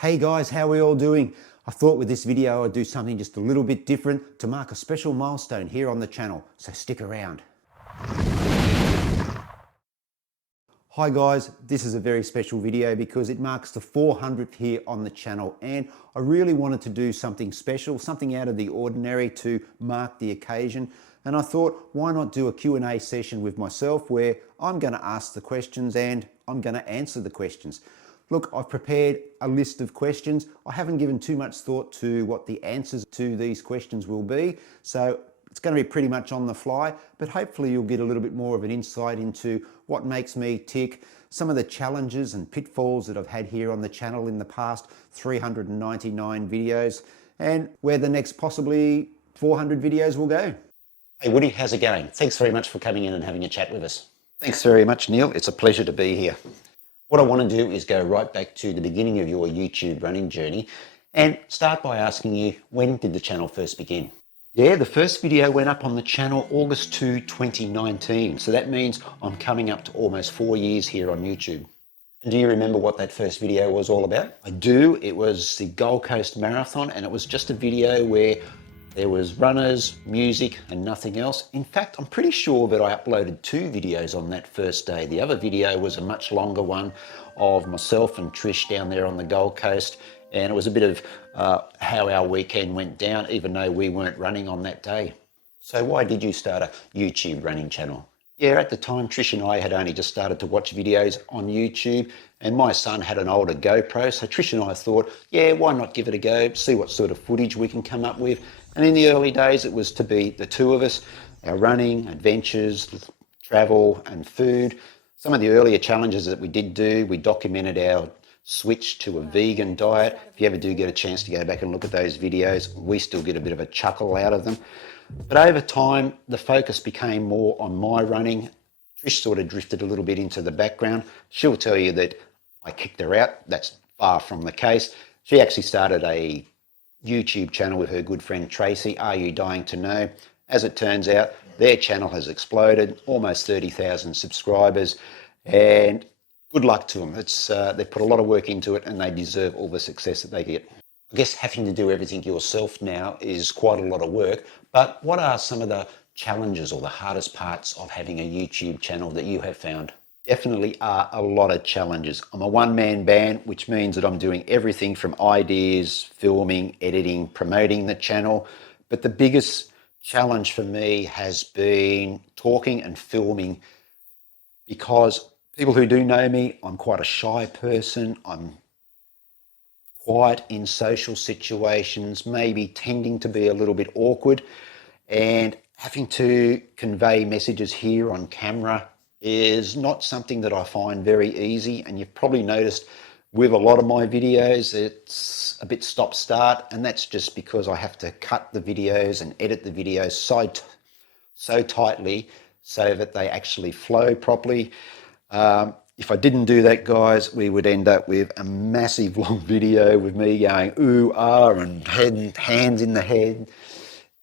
Hey guys, how are we all doing? I thought with this video I'd do something just a little bit different to mark a special milestone here on the channel, so stick around. Hi guys, this is a very special video because it marks the 400th here on the channel, and I really wanted to do something special, something out of the ordinary to mark the occasion. And I thought, why not do a Q&A session with myself where I'm going to ask the questions and I'm going to answer the questions. Look, I've prepared a list of questions. I haven't given too much thought to what the answers to these questions will be, so it's going to be pretty much on the fly, but hopefully you'll get a little bit more of an insight into what makes me tick, some of the challenges and pitfalls that I've had here on the channel in the past 399 videos, and where the next possibly 400 videos will go. Hey Woody, how's it going? Thanks very much for coming in and having a chat with us. Thanks very much, Neil. It's a pleasure to be here. What I want to do is go right back to the beginning of your YouTube running journey and start by asking you, when did the channel first begin? Yeah, the first video went up on the channel August 2, 2019. So that means I'm coming up to almost 4 years here on YouTube. And do you remember what that first video was all about? I do. It was the Gold Coast Marathon, and it was just a video where there was runners, music, and nothing else. In fact, I'm pretty sure that I uploaded 2 videos on that first day. The other video was a much longer one of myself and Trish down there on the Gold Coast. And it was a bit of how our weekend went down, even though we weren't running on that day. So why did you start a YouTube running channel? Yeah, at the time, Trish and I had only just started to watch videos on YouTube, and my son had an older GoPro. So Trish and I thought, yeah, why not give it a go, see what sort of footage we can come up with. And in the early days, it was to be the 2 of us, our running, adventures, travel and food. Some of the earlier challenges that we did do, we documented our switch to a vegan diet. If you ever do get a chance to go back and look at those videos, we still get a bit of a chuckle out of them. But over time, the focus became more on my running. Trish sort of drifted a little bit into the background. She'll tell you that I kicked her out. That's far from the case. She actually started a YouTube channel with her good friend Tracy, Are You Dying to Know? As it turns out, their channel has exploded, almost 30,000 subscribers, and good luck to them. They've put a lot of work into it and they deserve all the success that they get. I guess having to do everything yourself now is quite a lot of work, but what are some of the challenges or the hardest parts of having a YouTube channel that you have found? Definitely are a lot of challenges. I'm a one-man band, which means that I'm doing everything from ideas, filming, editing, promoting the channel. But the biggest challenge for me has been talking and filming, because people who do know me, I'm quite a shy person. I'm quiet in social situations, maybe tending to be a little bit awkward, and having to convey messages here on camera is not something that I find very easy. And you've probably noticed with a lot of my videos, it's a bit stop-start, and that's just because I have to cut the videos and edit the videos so tightly so that they actually flow properly. If I didn't do that, guys, we would end up with a massive long video with me going ooh, ah, and hands in the head.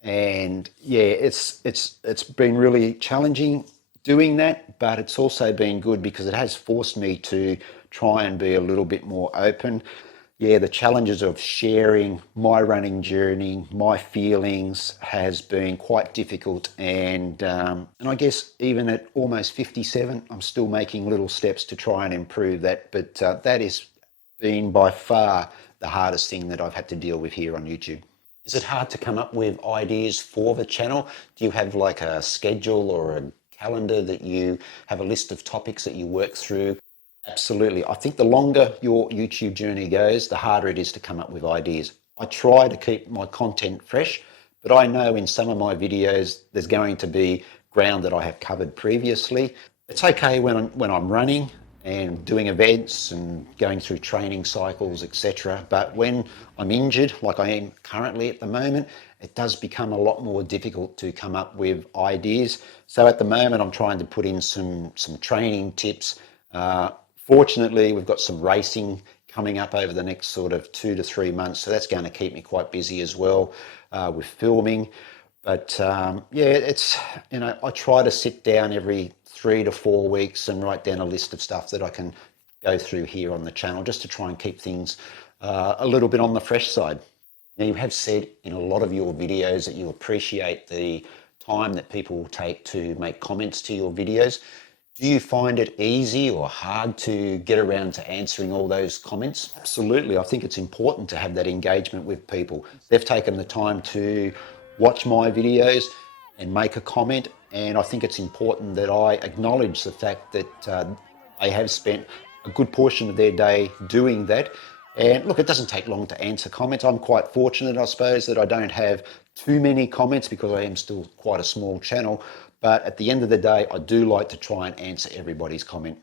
And yeah, it's been really challenging doing that, but it's also been good because it has forced me to try and be a little bit more open. Yeah, the challenges of sharing my running journey, my feelings, has been quite difficult, and I guess even at almost 57, I'm still making little steps to try and improve that. But that has been by far the hardest thing that I've had to deal with here on YouTube. Is it hard to come up with ideas for the channel? Do you have like a schedule or a calendar that you have a list of topics that you work through? Absolutely. I think the longer your YouTube journey goes, the harder it is to come up with ideas. I try to keep my content fresh, but I know in some of my videos there's going to be ground that I have covered previously. It's okay when I'm running and doing events and going through training cycles, etc. But when I'm injured, like I am currently at the moment, it does become a lot more difficult to come up with ideas. So at the moment, I'm trying to put in some training tips. Fortunately, we've got some racing coming up over the next sort of 2 to 3 months, so that's going to keep me quite busy as well with filming. But yeah, it's, I try to sit down every 3 to 4 weeks and write down a list of stuff that I can go through here on the channel, just to try and keep things a little bit on the fresh side. Now, you have said in a lot of your videos that you appreciate the time that people take to make comments to your videos. Do you find it easy or hard to get around to answering all those comments? Absolutely. I think it's important to have that engagement with people. They've taken the time to watch my videos and make a comment, and I think it's important that I acknowledge the fact that they have spent a good portion of their day doing that. And look, it doesn't take long to answer comments. I'm quite fortunate, I suppose, that I don't have too many comments because I am still quite a small channel. But at the end of the day, I do like to try and answer everybody's comment.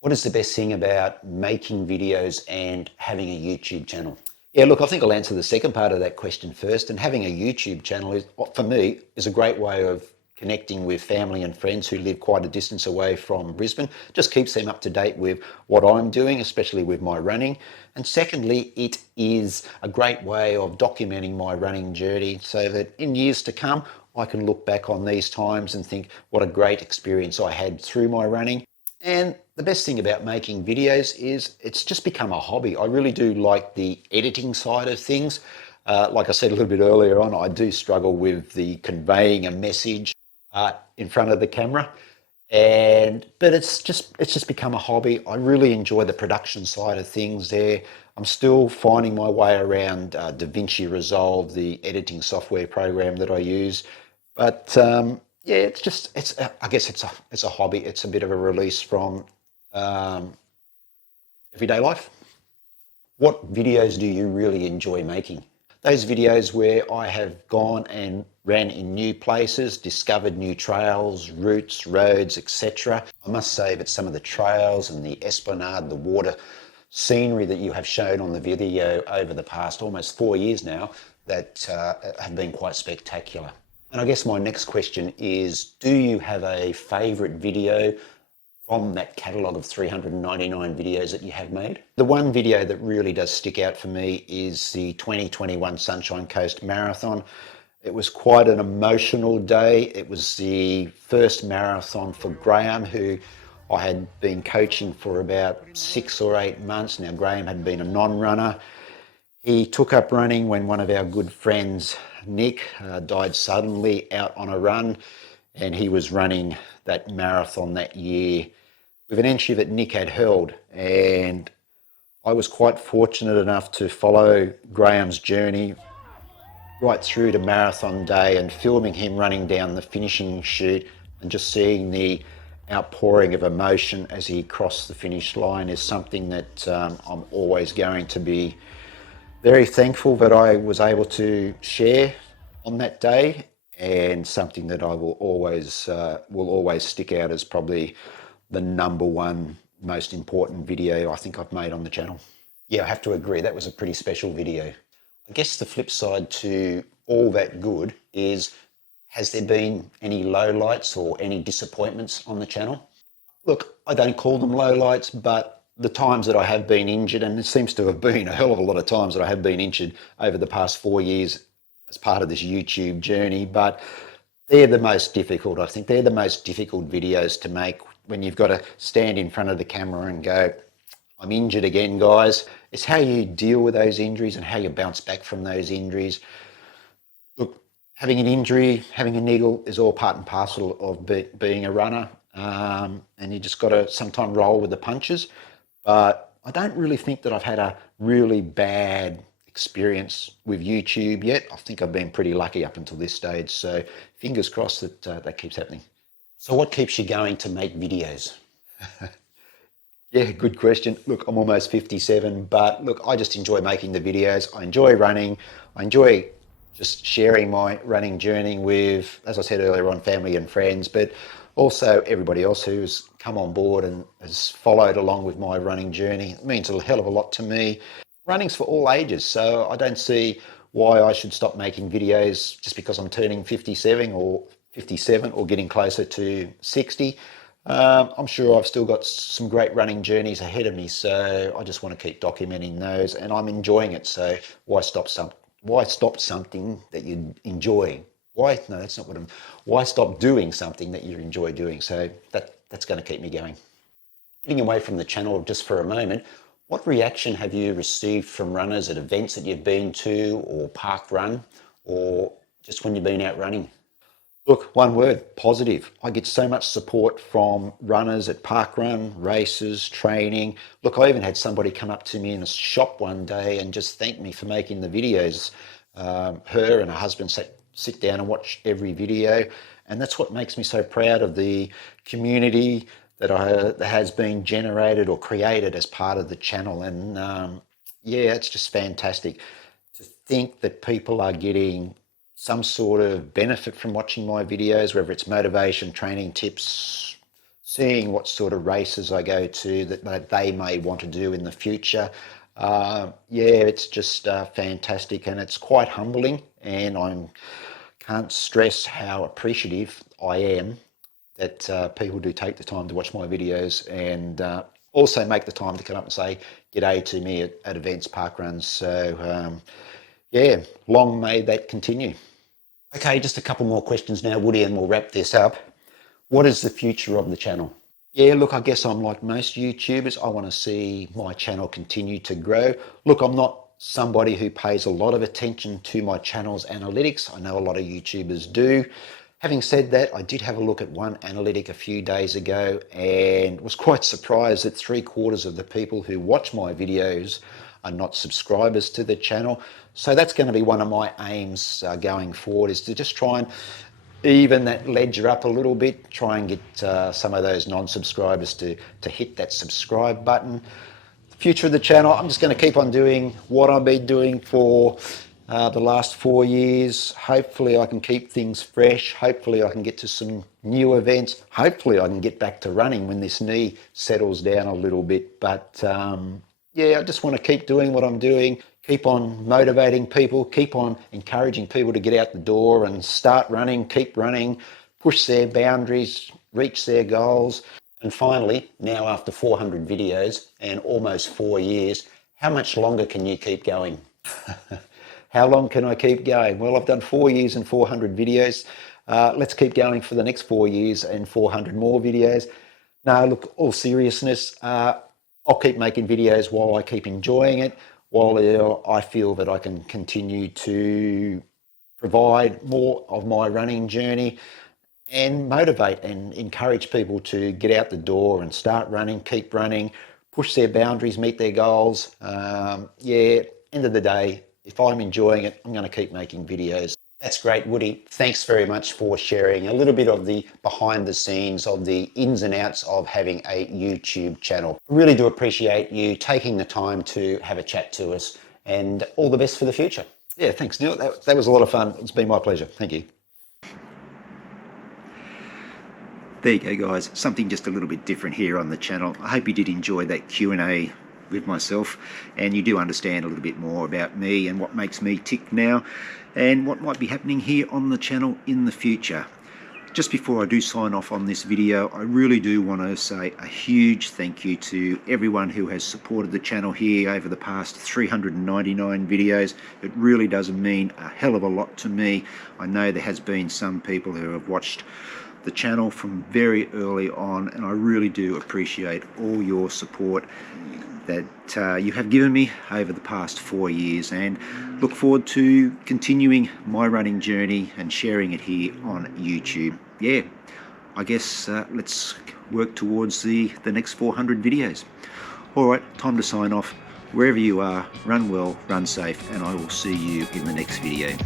What is the best thing about making videos and having a YouTube channel? Yeah, look, I think I'll answer the second part of that question first. And having a YouTube channel is, for me, is a great way of connecting with family and friends who live quite a distance away from Brisbane. Just keeps them up to date with what I'm doing, especially with my running. And secondly, it is a great way of documenting my running journey so that in years to come, I can look back on these times and think what a great experience I had through my running. And the best thing about making videos is it's just become a hobby. I really do like the editing side of things. Like I said a little bit earlier on, I do struggle with the conveying a message in front of the camera, but it's just become a hobby. I really enjoy the production side of things there. I'm still finding my way around DaVinci Resolve, the editing software program that I use. But yeah, I guess it's a hobby. It's a bit of a release from everyday life. What videos do you really enjoy making? Those videos where I have gone and ran in new places, discovered new trails, routes, roads, etc. I must say that some of the trails and the esplanade, the water scenery that you have shown on the video over the past almost 4 years now, that have been quite spectacular. And I guess my next question is, do you have a favourite video from that catalogue of 399 videos that you have made? The one video that really does stick out for me is the 2021 Sunshine Coast Marathon. It was quite an emotional day. It was the first marathon for Graham, who I had been coaching for about 6 or 8 months. Now, Graham had been a non-runner. He took up running when one of our good friends, Nick, died suddenly out on a run, and he was running that marathon that year with an entry that Nick had held. And I was quite fortunate enough to follow Graham's journey right through to marathon day and filming him running down the finishing chute and just seeing the outpouring of emotion as he crossed the finish line is something that I'm always going to be very thankful that I was able to share on that day, and something that I will always stick out as probably the number one most important video I think I've made on the channel. Yeah, I have to agree, that was a pretty special video. I guess the flip side to all that good is, has there been any lowlights or any disappointments on the channel? Look, I don't call them lowlights, but the times that I have been injured, and it seems to have been a hell of a lot of times that I have been injured over the past 4 years as part of this YouTube journey, but they're the most difficult. I think they're the most difficult videos to make, when you've got to stand in front of the camera and go, I'm injured again, guys. It's how you deal with those injuries and how you bounce back from those injuries. Look, having an injury, having a niggle is all part and parcel of being a runner, and you just got to sometimes roll with the punches. But I don't really think that I've had a really bad experience with YouTube yet. I think I've been pretty lucky up until this stage. So fingers crossed that that keeps happening. So what keeps you going to make videos? Yeah, good question. Look, I'm almost 57, but look, I just enjoy making the videos. I enjoy running. I enjoy just sharing my running journey with, as I said earlier on, family and friends, but also everybody else who's come on board and has followed along with my running journey. It means a hell of a lot to me. Running's for all ages, so I don't see why I should stop making videos just because I'm turning 57 or getting closer to 60. I'm sure I've still got some great running journeys ahead of me, so I just want to keep documenting those, and I'm enjoying it. So why stop something that you enjoy? Why stop doing something that you enjoy doing? So that's going to keep me going. Getting away from the channel just for a moment, What reaction have you received from runners at events that you've been to, or park run, or just when you've been out running? Look, one word, positive. I get so much support from runners at park run, races, training. Look, I even had somebody come up to me in a shop one day and just thank me for making the videos. Her and her husband sit down and watch every video. And that's what makes me so proud of the community that has been generated or created as part of the channel. And yeah, it's just fantastic to think that people are getting some sort of benefit from watching my videos, whether it's motivation, training tips, seeing what sort of races I go to that they may want to do in the future. Yeah, it's just fantastic, and it's quite humbling, and I can't stress how appreciative I am that people do take the time to watch my videos, and also make the time to come up and say g'day to me at events, park runs. So yeah, long may that continue. Okay, just a couple more questions now, Woody, and we'll wrap this up. What is the future of the channel? Yeah, look, I guess I'm like most YouTubers. I want to see my channel continue to grow. Look, I'm not somebody who pays a lot of attention to my channel's analytics. I know a lot of YouTubers do. Having said that, I did have a look at one analytic a few days ago and was quite surprised that 3/4 of the people who watch my videos are not subscribers to the channel. So that's going to be one of my aims going forward, is to just try and even that ledger up a little bit, try and get some of those non-subscribers to hit that subscribe button. The future of the channel, I'm just going to keep on doing what I've been doing for the last 4 years. Hopefully I can keep things fresh. Hopefully I can get to some new events. Hopefully I can get back to running when this knee settles down a little bit. But yeah, I just want to keep doing what I'm doing, keep on motivating people, keep on encouraging people to get out the door and start running, keep running, push their boundaries, reach their goals. And finally, now after 400 videos and almost 4 years, how much longer can you keep going? How long can I keep going? Well, I've done 4 years and 400 videos. Let's keep going for the next 4 years and 400 more videos. No, look, all seriousness, I'll keep making videos while I keep enjoying it, while I feel that I can continue to provide more of my running journey and motivate and encourage people to get out the door and start running, keep running, push their boundaries, meet their goals. Yeah, end of the day, if I'm enjoying it, I'm going to keep making videos. That's great, Woody. Thanks very much for sharing a little bit of the behind the scenes of the ins and outs of having a YouTube channel. I really do appreciate you taking the time to have a chat to us, and all the best for the future. Yeah, thanks, Neil. That was a lot of fun. It's been my pleasure. Thank you. There you go, guys. Something just a little bit different here on the channel. I hope you did enjoy that Q&A with myself, and you do understand a little bit more about me and what makes me tick now and what might be happening here on the channel in the future. Just before I do sign off on this video, I really do want to say a huge thank you to everyone who has supported the channel here over the past 399 videos. It really does mean a hell of a lot to me. I know there has been some people who have watched the channel from very early on, and I really do appreciate all your support that you have given me over the past 4 years, and look forward to continuing my running journey and sharing it here on YouTube. Yeah, I guess let's work towards the next 400 videos. Alright, time to sign off. Wherever you are, run well, run safe, and I will see you in the next video.